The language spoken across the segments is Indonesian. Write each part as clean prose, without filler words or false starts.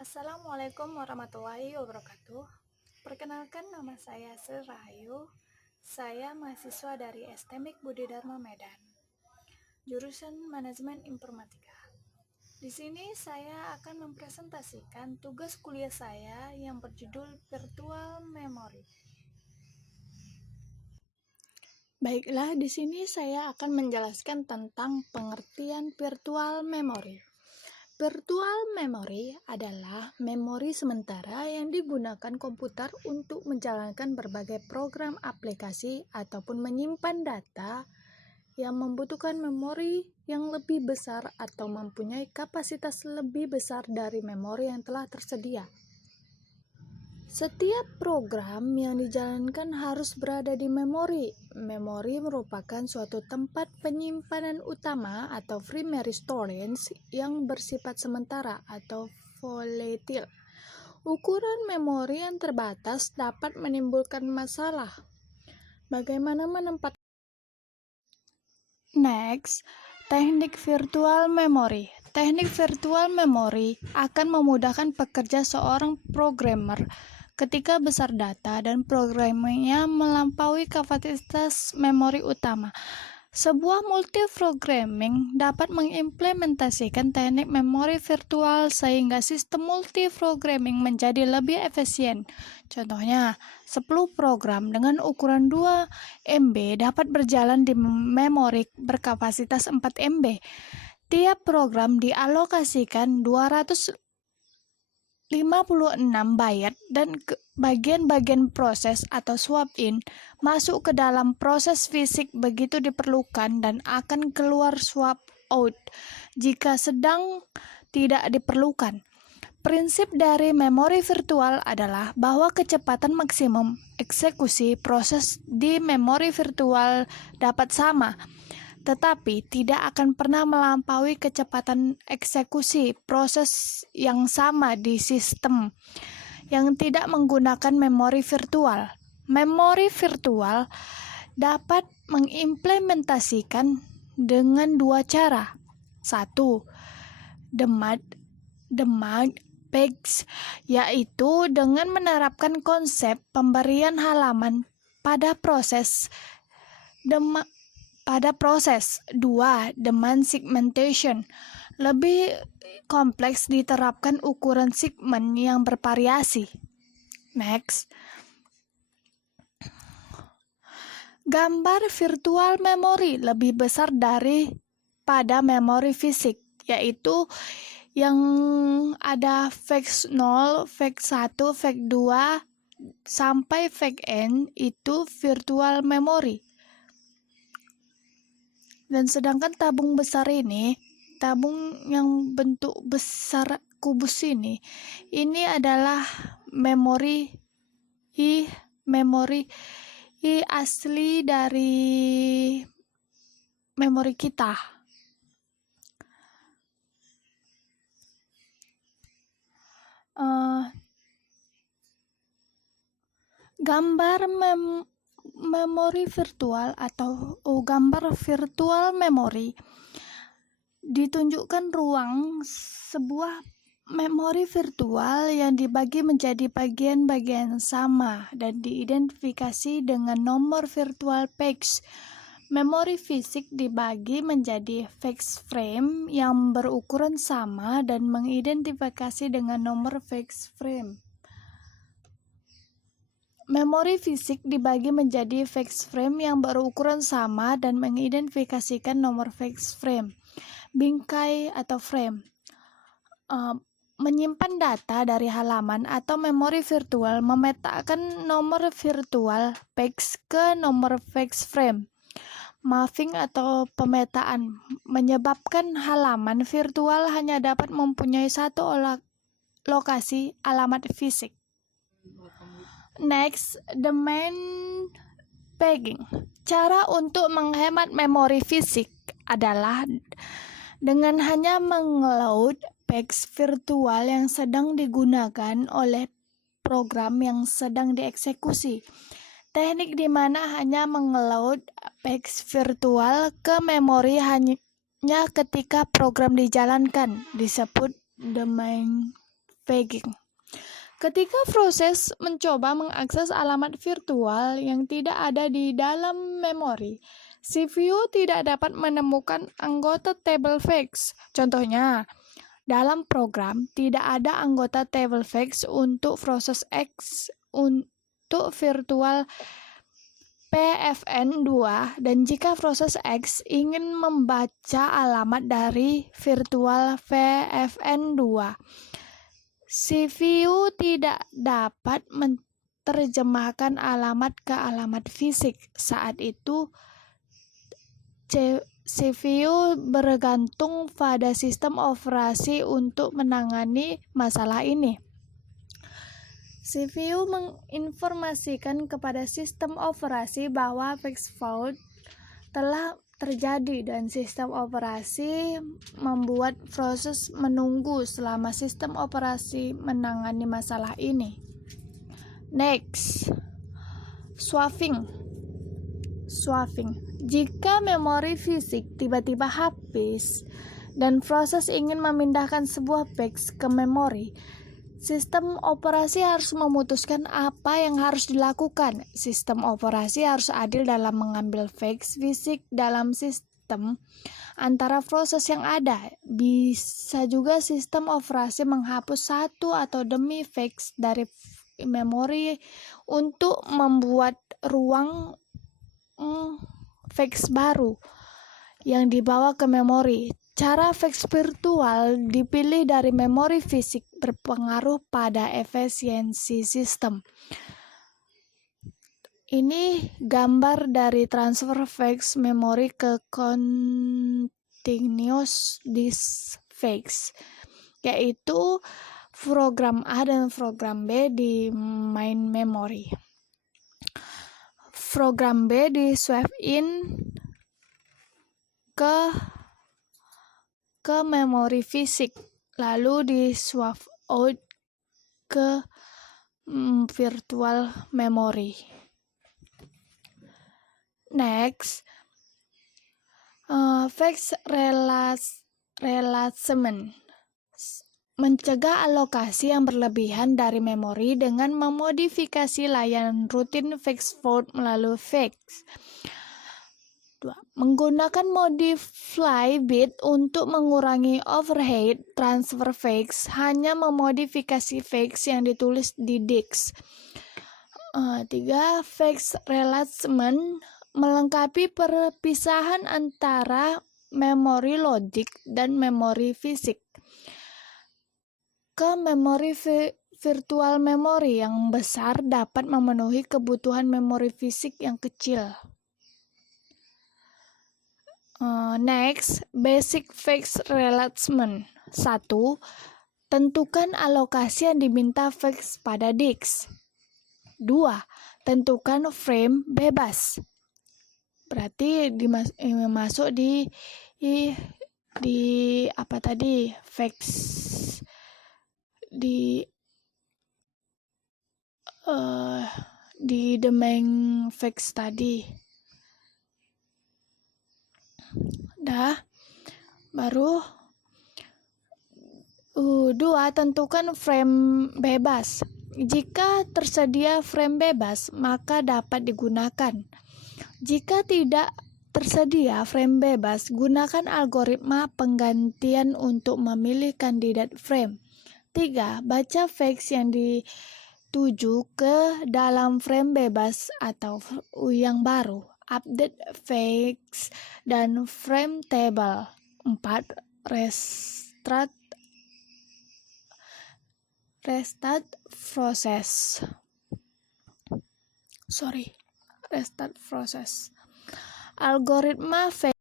Assalamualaikum warahmatullahi wabarakatuh. Perkenalkan, nama saya Sri Rahayu. Saya mahasiswa dari STMIK Budi Dharma Medan, jurusan Manajemen Informatika. Di sini saya akan mempresentasikan tugas kuliah saya yang berjudul Virtual Memory. Baiklah, di sini saya akan menjelaskan tentang pengertian virtual memory. Virtual memory adalah memori sementara yang digunakan komputer untuk menjalankan berbagai program aplikasi ataupun menyimpan data yang membutuhkan memori yang lebih besar atau mempunyai kapasitas lebih besar dari memori yang telah tersedia. Setiap program yang dijalankan harus berada di memori. Memori merupakan suatu tempat penyimpanan utama atau primary storage yang bersifat sementara atau volatile. Ukuran memori yang terbatas dapat menimbulkan masalah. Bagaimana menempatkan? Next, teknik virtual memory. Teknik virtual memory akan memudahkan pekerja seorang programmer ketika besar data dan programnya melampaui kapasitas memori utama. Sebuah multiprogramming dapat mengimplementasikan teknik memori virtual sehingga sistem multiprogramming menjadi lebih efisien. Contohnya, 10 program dengan ukuran 2 MB dapat berjalan di memori berkapasitas 4 MB. Tiap program dialokasikan 256 byte dan bagian-bagian proses atau swap-in masuk ke dalam proses fisik begitu diperlukan dan akan keluar swap-out jika sedang tidak diperlukan. Prinsip dari memori virtual adalah bahwa kecepatan maksimum eksekusi proses di memori virtual dapat sama, tetapi tidak akan pernah melampaui kecepatan eksekusi proses yang sama di sistem yang tidak menggunakan memori virtual. Memori virtual dapat mengimplementasikan dengan dua cara. 1. Demand pegs, yaitu dengan menerapkan konsep pemberian halaman pada proses. 2. Demand segmentation. Lebih kompleks, diterapkan ukuran segmen yang bervariasi. Next. Gambar virtual memory lebih besar daripada memori fisik, yaitu yang ada fix 0, fix 1, fix 2 sampai fix n itu virtual memory. Dan sedangkan tabung besar ini, tabung yang bentuk besar kubus ini adalah memori asli dari memori kita. Gambar memori virtual atau gambar virtual memory ditunjukkan ruang sebuah memori virtual yang dibagi menjadi bagian-bagian sama dan diidentifikasi dengan nomor virtual pegs. Memori fisik dibagi menjadi fixed frame yang berukuran sama dan mengidentifikasi dengan nomor fixed frame. Memori fisik dibagi menjadi fixed frame yang berukuran sama dan mengidentifikasikan nomor fixed frame. Bingkai atau frame menyimpan data dari halaman atau memori virtual, memetakan nomor virtual pegs ke nomor fixed frame. Mapping atau pemetaan menyebabkan halaman virtual hanya dapat mempunyai satu lokasi alamat fisik. Next, domain pegging. Cara untuk menghemat memori fisik adalah dengan hanya mengload pegs virtual yang sedang digunakan oleh program yang sedang dieksekusi. Teknik di mana hanya mengload pegs virtual ke memori hanya ketika program dijalankan disebut domain debugging. Ketika proses mencoba mengakses alamat virtual yang tidak ada di dalam memori, CPU tidak dapat menemukan anggota table facts. Contohnya, dalam program tidak ada anggota table facts untuk proses X untuk virtual PFN2, dan jika proses X ingin membaca alamat dari virtual PFN2, CPU tidak dapat menerjemahkan alamat ke alamat fisik. Saat itu, CPU bergantung pada sistem operasi untuk menangani masalah ini. CPU menginformasikan kepada sistem operasi bahwa fix fault telah terjadi, dan sistem operasi membuat proses menunggu selama sistem operasi menangani masalah ini. Next, swapping. Jika memori fisik tiba-tiba habis dan proses ingin memindahkan sebuah fax ke memori, sistem operasi harus memutuskan apa yang harus dilakukan. Sistem operasi harus adil dalam mengambil fax fisik dalam sistem antara proses yang ada. Bisa juga sistem operasi menghapus satu atau demi fax dari memori untuk membuat ruang fax baru yang dibawa ke memori. Cara fax virtual dipilih dari memori fisik berpengaruh pada efisiensi sistem. Ini gambar dari transfer fax memori ke continuous disk fax, yaitu program A dan program B di main memory. Program B di swap in ke memori fisik, lalu di swap out ke virtual memory. Next, fax replacement. Mencegah alokasi yang berlebihan dari memori dengan memodifikasi layanan rutin fax fault melalui fax. 2. Menggunakan modify bit untuk mengurangi overhead transfer fax, hanya memodifikasi fax yang ditulis di disk. 3. Fax replacement melengkapi perpisahan antara memori logic dan memori fisik ke memori virtual memory yang besar dapat memenuhi kebutuhan memori fisik yang kecil. Next, basic fax replacement. 1. Tentukan alokasi yang diminta fax pada disk. 2. Tentukan frame bebas. Berarti masuk di apa tadi? Fax di domain fax tadi. Baru 2. Tentukan frame bebas. Jika tersedia frame bebas, maka dapat digunakan. Jika tidak tersedia frame bebas, gunakan algoritma penggantian untuk memilih kandidat frame. 3. Baca fax yang dituju ke dalam frame bebas atau yang baru. Update fax dan frame table. 4. Restart proses. Algoritma fax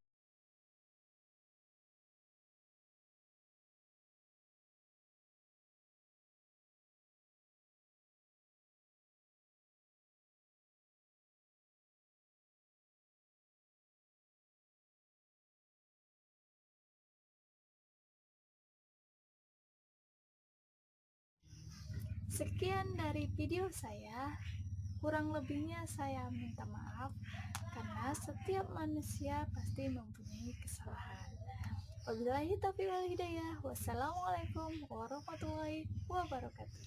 Sekian dari video saya. Kurang lebihnya saya minta maaf, karena setiap manusia pasti mempunyai kesalahan. Wabillahi taufiq wal hidayah. Wassalamualaikum warahmatullahi wabarakatuh.